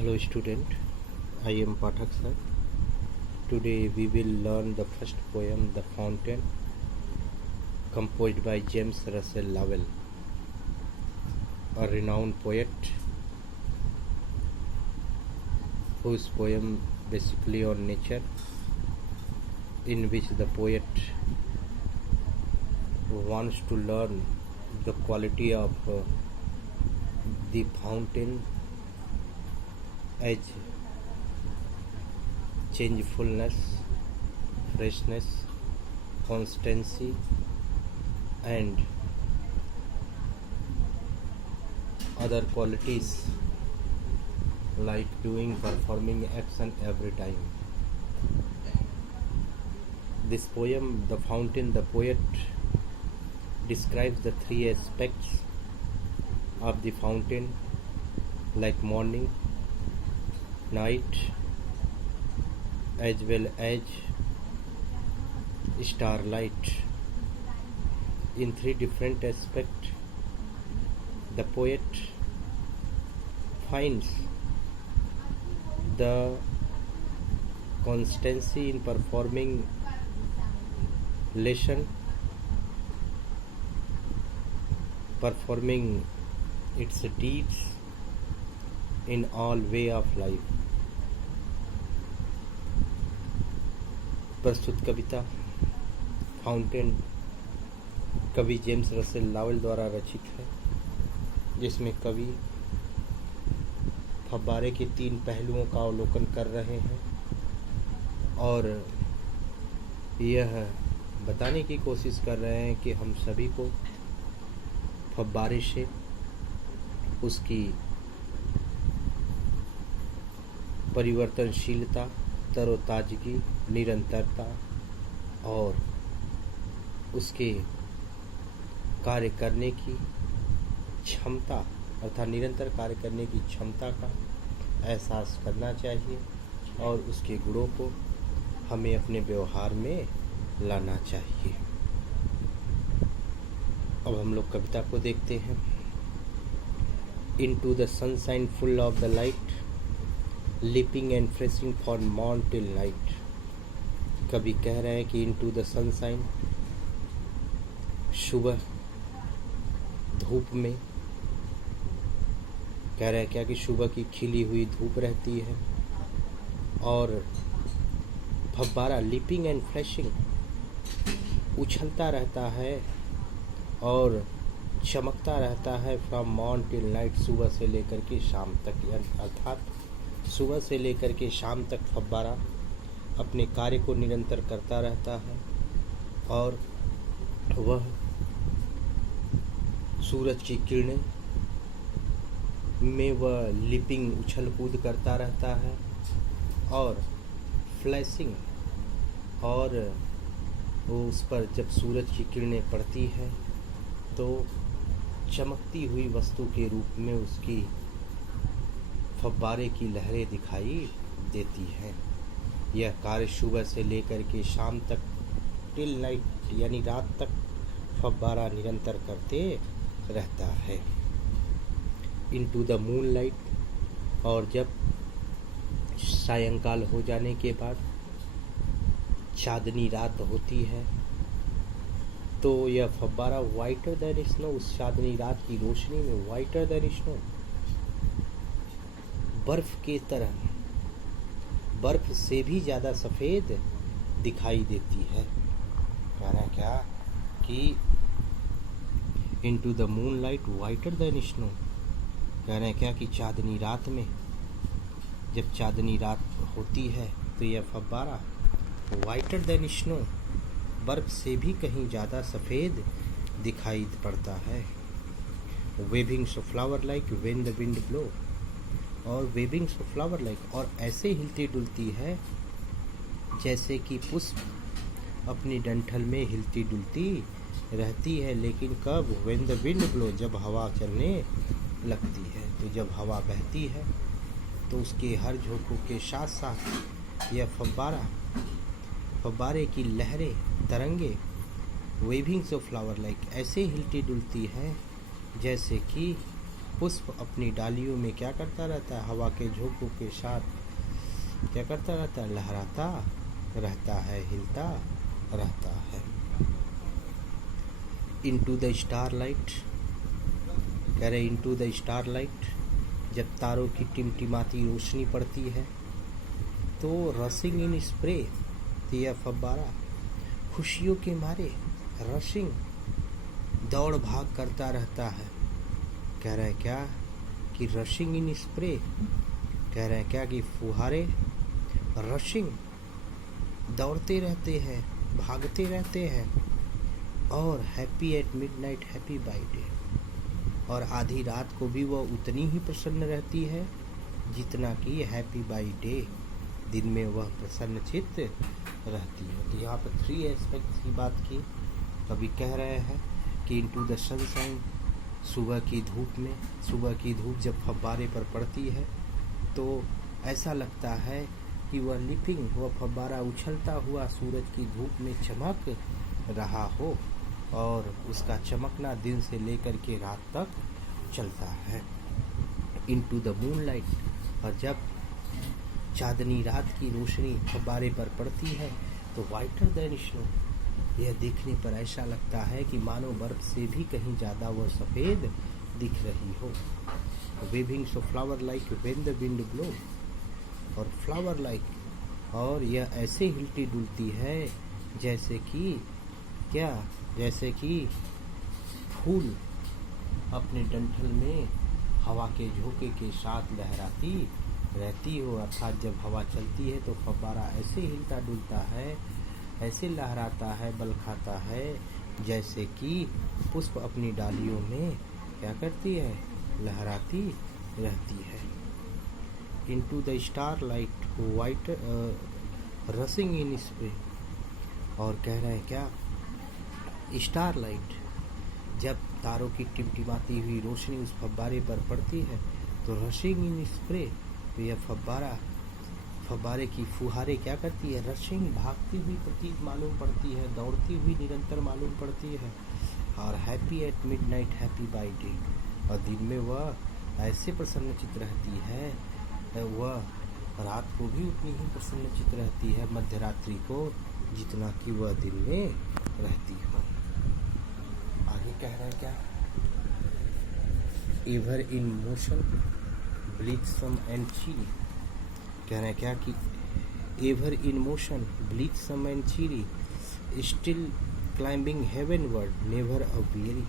Hello student, I am Pathak sir. Today we will learn the first poem, The Fountain, composed by James Russell Lowell, a renowned poet whose poem basically on nature, in which the poet wants to learn the quality of the fountain as changefulness, freshness, constancy, and other qualities like performing action every time. This poem, The Fountain, the poet describes the three aspects of the fountain, like morning, night, as well as starlight. In three different aspects, the poet finds the constancy in performing lesson, performing its deeds in all way of life. प्रस्तुत कविता fountain कवि James Russell Lovell द्वारा रचित है, जिसमें कवि फव्वारे के तीन पहलुओं का अवलोकन कर रहे हैं और यह बताने की कोशिश कर रहे हैं कि हम सभी को फव्वारे से उसकी परिवर्तनशीलता, तरोताजगी, निरंतरता और उसके कार्य करने की क्षमता अर्थात निरंतर कार्य करने की क्षमता का एहसास करना चाहिए और उसके गुणों को हमें अपने व्यवहार में लाना चाहिए। अब हम लोग कविता को देखते हैं। Into the sunshine full of the light, leaping and freshing from morn till night। कवि कह रहे हैं कि into the sunshine, सुबह धूप में, कह रहे हैं क्या कि सुबह की खिली हुई धूप रहती है और फव्वारा लीपिंग एंड फ्लैशिंग उछलता रहता है और चमकता रहता है फ्रॉम मॉर्न टिल नाइट, सुबह से लेकर के शाम तक, अर्थात सुबह से लेकर के शाम तक फव्वारा अपने कार्य को निरंतर करता रहता है और वह सूरज की किरणें में वह लिपिंग उछल कूद करता रहता है और फ्लैशिंग, और वो उस पर जब सूरज की किरणें पड़ती है तो चमकती हुई वस्तु के रूप में उसकी फव्वारे की लहरें दिखाई देती हैं। यह कार्य सुबह से लेकर के शाम तक टिल नाइट यानी रात तक फव्वारा निरंतर करते रहता है। इनटू द मून लाइट, और जब सायंकाल हो जाने के बाद चांदनी रात होती है तो यह फव्वारा वाइटर देन स्नो, उस चांदनी रात की रोशनी में वाइटर देन स्नो, बर्फ के तरह, बर्फ से भी ज़्यादा सफ़ेद दिखाई देती है। कहना क्या कि into the moon light whiter than snow, कह रहे हैं क्या कि चांदनी रात में, जब चांदनी रात होती है तो यह फव्वारा वाइटर देन स्नो, बर्फ से भी कहीं ज़्यादा सफ़ेद दिखाई पड़ता है। Wavings of flower like when the wind blow, और वेविंग्स ऑफ फ्लावर लाइक, और ऐसे हिलती डुलती है जैसे कि पुष्प अपनी डंठल में हिलती डुलती रहती है, लेकिन कब? व्हेन द विंड ब्लो, जब हवा चलने लगती है। तो जब हवा बहती है तो उसके हर झोंकों के साथ साथ यह फव्वारे की लहरें, तरंगे वेविंग्स ऑफ फ्लावर लाइक ऐसे हिलती डुलती है जैसे कि पुष्प अपनी डालियों में क्या करता रहता है, हवा के झोंकों के साथ क्या करता रहता है, लहराता रहता है, हिलता रहता है। इनटू द स्टारलाइट, कह रहे इनटू द स्टारलाइट, जब तारों की टिमटिमाती रोशनी पड़ती है तो रसिंग इन स्प्रे, यह फव्वारा खुशियों के मारे रशिंग दौड़ भाग करता रहता है। कह रहे क्या कि रशिंग इन स्प्रे, कह रहे क्या कि फुहारे रशिंग दौड़ते रहते हैं, भागते रहते हैं। और happy at midnight happy by day, और आधी रात को भी वह उतनी ही प्रसन्न रहती है जितना कि हैप्पी बाय डे, दिन में वह प्रसन्नचित्त रहती है। तो यहाँ पर 3 एस्पेक्ट की बात की। कभी कह रहे हैं कि इनटू द सनशाइन, सुबह की धूप में, सुबह की धूप जब फव्वारे पर पड़ती है तो ऐसा लगता है कि वह लिपिंग, वह फव्वारा उछलता हुआ सूरज की धूप में चमक रहा हो, और उसका चमकना दिन से लेकर के रात तक चलता है। इनटू द मूनलाइट, और जब चांदनी रात की रोशनी फव्वारे पर पड़ती है तो वाइटर देन स्नो, यह देखने पर ऐसा लगता है कि मानो बर्फ से भी कहीं ज़्यादा वह सफ़ेद दिख रही हो। Waving so flower like when the wind blow, और फ्लावर लाइक, और यह ऐसे हिलती डुलती है जैसे कि क्या, जैसे कि फूल अपने डंठल में हवा के झोंके के साथ लहराती रहती हो। अर्थात जब हवा चलती है तो फव्वारा ऐसे हिलता डुलता है, ऐसे लहराता है, बल खाता है, जैसे कि पुष्प अपनी डालियों में क्या करती है, लहराती रहती है। Into the star light white रसिंग in spray, और कह रहे हैं क्या, स्टार लाइट, जब तारों की टिमटिमाती हुई रोशनी उस फव्वारे पर पड़ती है तो रशिंग इन स्प्रे, तो यह फव्वारे की फुहारे क्या करती है, रशिंग भागती हुई प्रतीत मालूम पड़ती है, दौड़ती हुई निरंतर मालूम पड़ती है। और happy at midnight happy by day, और दिन में वह ऐसे प्रसन्नचित रहती है, वह रात को भी उतनी ही प्रसन्नचित रहती है, मध्य रात्रि को, जितना कि वह दिन में रहती हो। आगे कह रहे हैं क्या, ever in motion blithesome and cheery, कह रहे हैं क्या कि ever in motion blithesome and cheery, still climbing heavenward never a weary,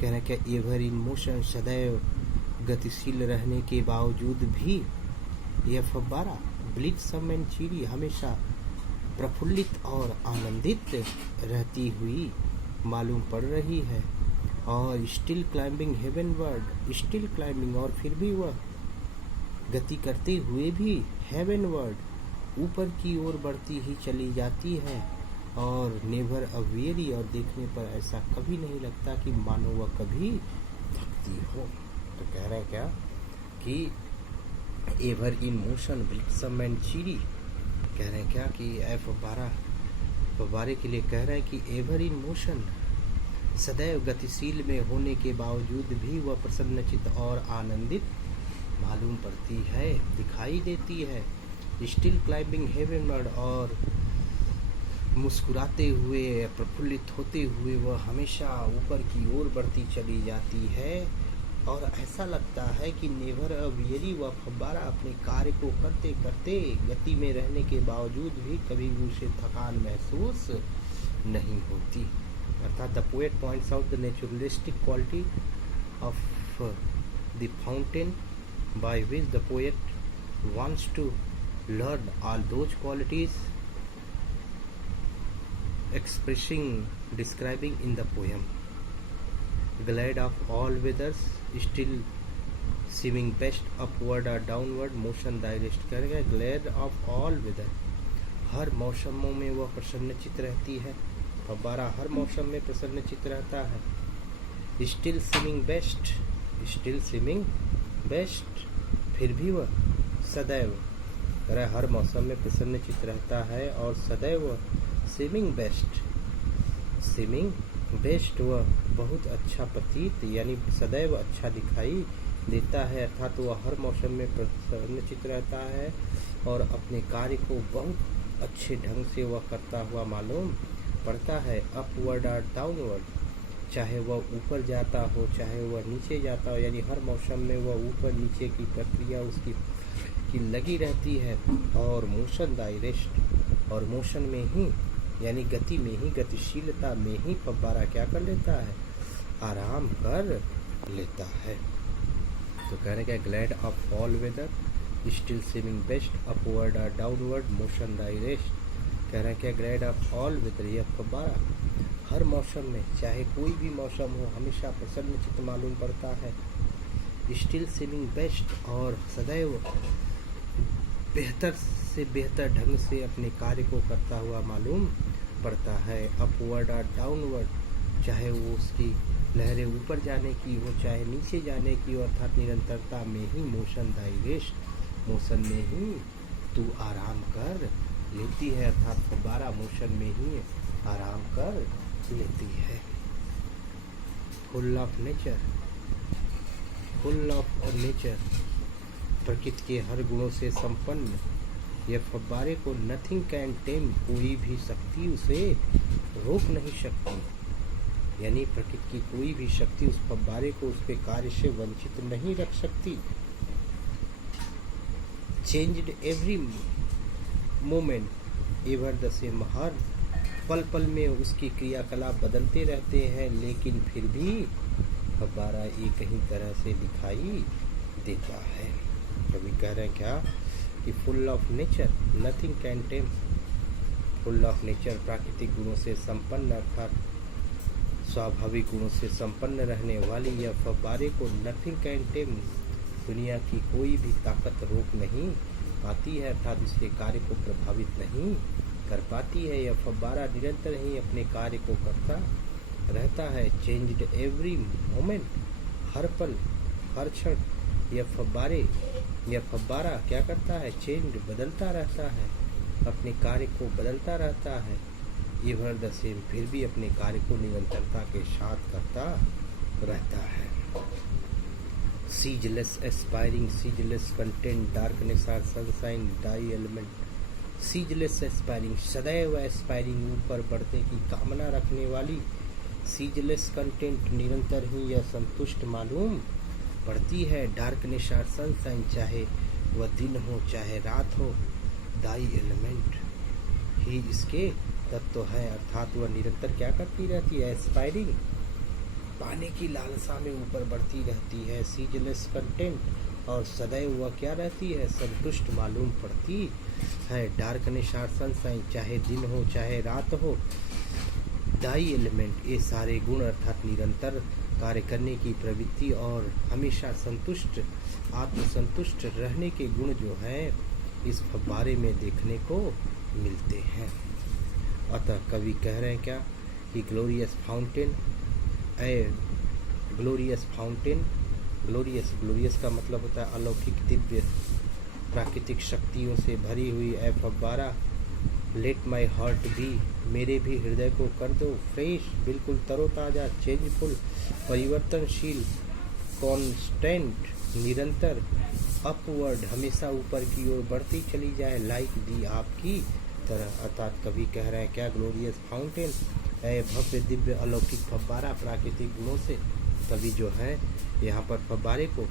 कह रहे हैं क्या एवर इन मोशन, सदैव गतिशील रहने के बावजूद भी यह फव्वारा ब्लीथसम एंड चीरी, हमेशा प्रफुल्लित और आनंदित रहती हुई मालूम पड़ रही है। और स्टिल क्लाइंबिंग हेवनवर्ड, स्टिल क्लाइंबिंग, और फिर भी वह गति करते हुए भी हेवनवर्ड, ऊपर की ओर बढ़ती ही चली जाती है। और नेवर अ वेरी, और देखने पर ऐसा कभी नहीं लगता कि मानो वह कभी थकती हो। तो कह रहे हैं क्या कि ever in motion ब्लिक्सम and cheery, कह रहे हैं क्या कि फव्वारे के लिए कह रहे हैं कि एवर इन मोशन, सदैव गतिशील में होने के बावजूद भी वह प्रसन्नचित और आनंदित मालूम पड़ती है, दिखाई देती है। स्टिल क्लाइंबिंग हेवनवर्ड, और मुस्कुराते हुए, प्रफुल्लित होते हुए वह हमेशा ऊपर की ओर बढ़ती चली जाती है। और ऐसा लगता है कि नेवर अ वेरी, वह फव्वारा अपने कार्य को करते करते गति में रहने के बावजूद भी कभी भी उसे थकान महसूस नहीं होती। अर्थात the poet points out the naturalistic quality of the fountain by which the poet wants to learn all those qualities describing in the poem. Glad of all weathers, still seeming best, upward or downward motion direct करेगा। Glad of all weather, हर मौसमों में वह प्रसन्नचित रहती है, फव्वारा हर मौसम में प्रसन्नचित रहता है। Still seeming best, still seeming best, फिर भी वह सदैव हर मौसम में प्रसन्नचित रहता है और सदैव सीमिंग बेस्ट वह बहुत अच्छा प्रतीत यानी सदैव अच्छा दिखाई देता है, अर्थात वह हर मौसम में प्रसन्नचित्त रहता है और अपने कार्य को बहुत अच्छे ढंग से वह करता हुआ मालूम पड़ता है। अपवर्ड और डाउनवर्ड, चाहे वह ऊपर जाता हो चाहे वह नीचे जाता हो, यानी हर मौसम में वह ऊपर नीचे की प्रक्रिया उसकी की लगी रहती है। और मोशन डायरेक्ट, और मोशन में ही यानी गति में ही, गतिशीलता में ही फव्वारा क्या कर लेता है, आराम कर लेता है। तो कह रहे क्या, glad of all weather, still swimming best, upward और डाउनवर्ड, मोशन डायरेक्ट। कह रहे हैं क्या, ग्लैड ऑफ ऑल वेदर, यह फव्वारा हर मौसम में, चाहे कोई भी मौसम हो, हमेशा प्रसन्नचित्त मालूम पड़ता है। स्टिल स्विमिंग बेस्ट, और सदैव बेहतर से बेहतर ढंग से अपने कार्य को करता हुआ मालूम पड़ता है। अपवर्ड और डाउनवर्ड, चाहे वो उसकी लहरें ऊपर जाने की हो चाहे नीचे जाने की हो, अर्थात निरंतरता में ही मोशन डायरेक्ट, मोशन में ही तू आराम कर लेती है, अर्थात फव्वारा मोशन में ही आराम कर लेती है। Full of nature, full of nature, प्रकृति के हर गुणों से संपन्न यह फव्वारे को नथिंग कैन टेम, कोई भी शक्ति उसे रोक नहीं सकती, यानी प्रकृति की कोई भी शक्ति उस फव्वारे को उसके कार्य से वंचित नहीं रख सकती। Changed every moment ever the same, हर पल पल में उसकी क्रियाकलाप बदलते रहते हैं, लेकिन फिर भी फव्वारा एक ही तरह से दिखाई देता है। कभी कह रहे हैं क्या कि full of nature nothing can time, full of nature, प्राकृतिक गुणों से संपन्न अर्थात स्वाभाविक गुणों से संपन्न रहने वाली यह फव्वारे को नथिंग कैन टेम, दुनिया की कोई भी ताकत रोक नहीं पाती है, अर्थात इसके कार्य को प्रभावित नहीं कर पाती है। यह फव्वारा निरंतर ही अपने कार्य को करता रहता है। चेंज्ड एवरी मोमेंट, हर पल हर क्षण यह फव्वारा क्या करता है, चेंज, बदलता रहता है, अपने कार्य को बदलता रहता है। एवर द सेम, फिर भी अपने कार्य को निरंतरता के साथ करता रहता है। Ceaseless aspiring, ceaseless content, darkness और sunshine, thy element. Ceaseless aspiring, सदैव एस्पायरिंग, ऊपर बढ़ने की कामना रखने वाली। सीजलेस कंटेंट, निरंतर ही यह संतुष्ट मालूम पड़ती है। डार्कनेस और सनशाइन, चाहे वह दिन हो चाहे रात हो। डाई एलिमेंट ही इसके तत्व है, अर्थात वह निरंतर क्या करती रहती है, एस्पायरिंग, पाने की लालसा में ऊपर बढ़ती रहती है। सीजलेस कंटेंट, और सदैव वह क्या रहती है, संतुष्ट मालूम पड़ती है। डार्कनेस और सनशाइन, चाहे दिन हो चाहे रात हो। डाई एलिमेंट, ये सारे गुण अर्थात निरंतर कार्य करने की प्रवृत्ति और हमेशा संतुष्ट, आत्मसंतुष्ट रहने के गुण जो हैं इस फव्वारे में देखने को मिलते हैं। अतः कवि कह रहे हैं क्या कि glorious fountain, a glorious fountain, glorious का मतलब होता है अलौकिक, दिव्य, प्राकृतिक शक्तियों से भरी हुई ए फव्वारा। लेट माई हार्ट बी, मेरे भी हृदय को कर दो फ्रेश, बिल्कुल तरोताज़ा, चेंजफुल, परिवर्तनशील, कॉन्स्टेंट, निरंतर, अपवर्ड, हमेशा ऊपर की ओर बढ़ती चली जाए, लाइक दी, आपकी तरह। अर्थात कभी कह रहे हैं क्या, ग्लोरियस फाउंटेन, है भव्य दिव्य अलौकिक फव्वारा प्राकृतिक गुणों से। कवि जो है यहाँ पर फव्वारे को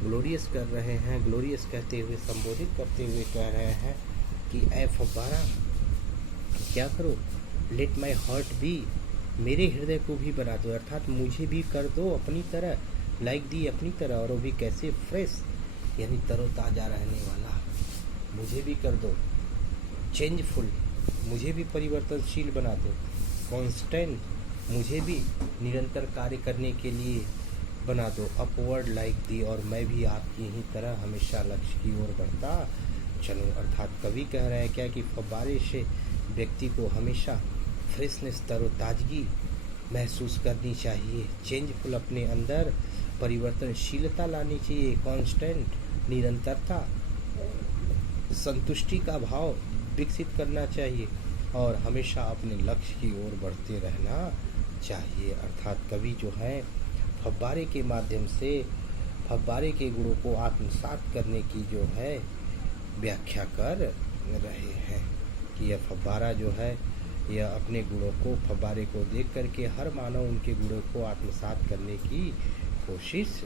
ग्लोरियस कर रहे हैं, ग्लोरियस कहते हुए संबोधित करते हुए कह रहे हैं कि ऐ फव्वारा क्या करो, लेट माई हार्ट बी, मेरे हृदय को भी बना दो, अर्थात मुझे भी कर दो अपनी तरह, लाइक दी, अपनी तरह, और वो भी कैसे, फ्रेश, यानी तरोताज़ा रहने वाला, मुझे भी कर दो। चेंजफुल, मुझे भी परिवर्तनशील बना दो। कॉन्स्टेंट, मुझे भी निरंतर कार्य करने के लिए बना दो। अपवर्ड, लाइक दी, और मैं भी आपकी ही तरह हमेशा लक्ष्य की ओर बढ़ता चलूँ। अर्थात कवि कह रहे हैं क्या कि फव्वारे से व्यक्ति को हमेशा फ्रेशनेस, तरोताजगी महसूस करनी चाहिए। चेंजफुल, अपने अंदर परिवर्तनशीलता लानी चाहिए। कांस्टेंट, निरंतरता, संतुष्टि का भाव विकसित करना चाहिए और हमेशा अपने लक्ष्य की ओर बढ़ते रहना चाहिए। अर्थात कवि जो है फव्वारे के माध्यम से फव्वारे के गुणों को आत्मसात करने की जो है व्याख्या कर रहे हैं कि यह फव्वारा जो है यह अपने गुणों को फव्वारे को देख करके हर मानव उनके गुणों को आत्मसात करने की कोशिश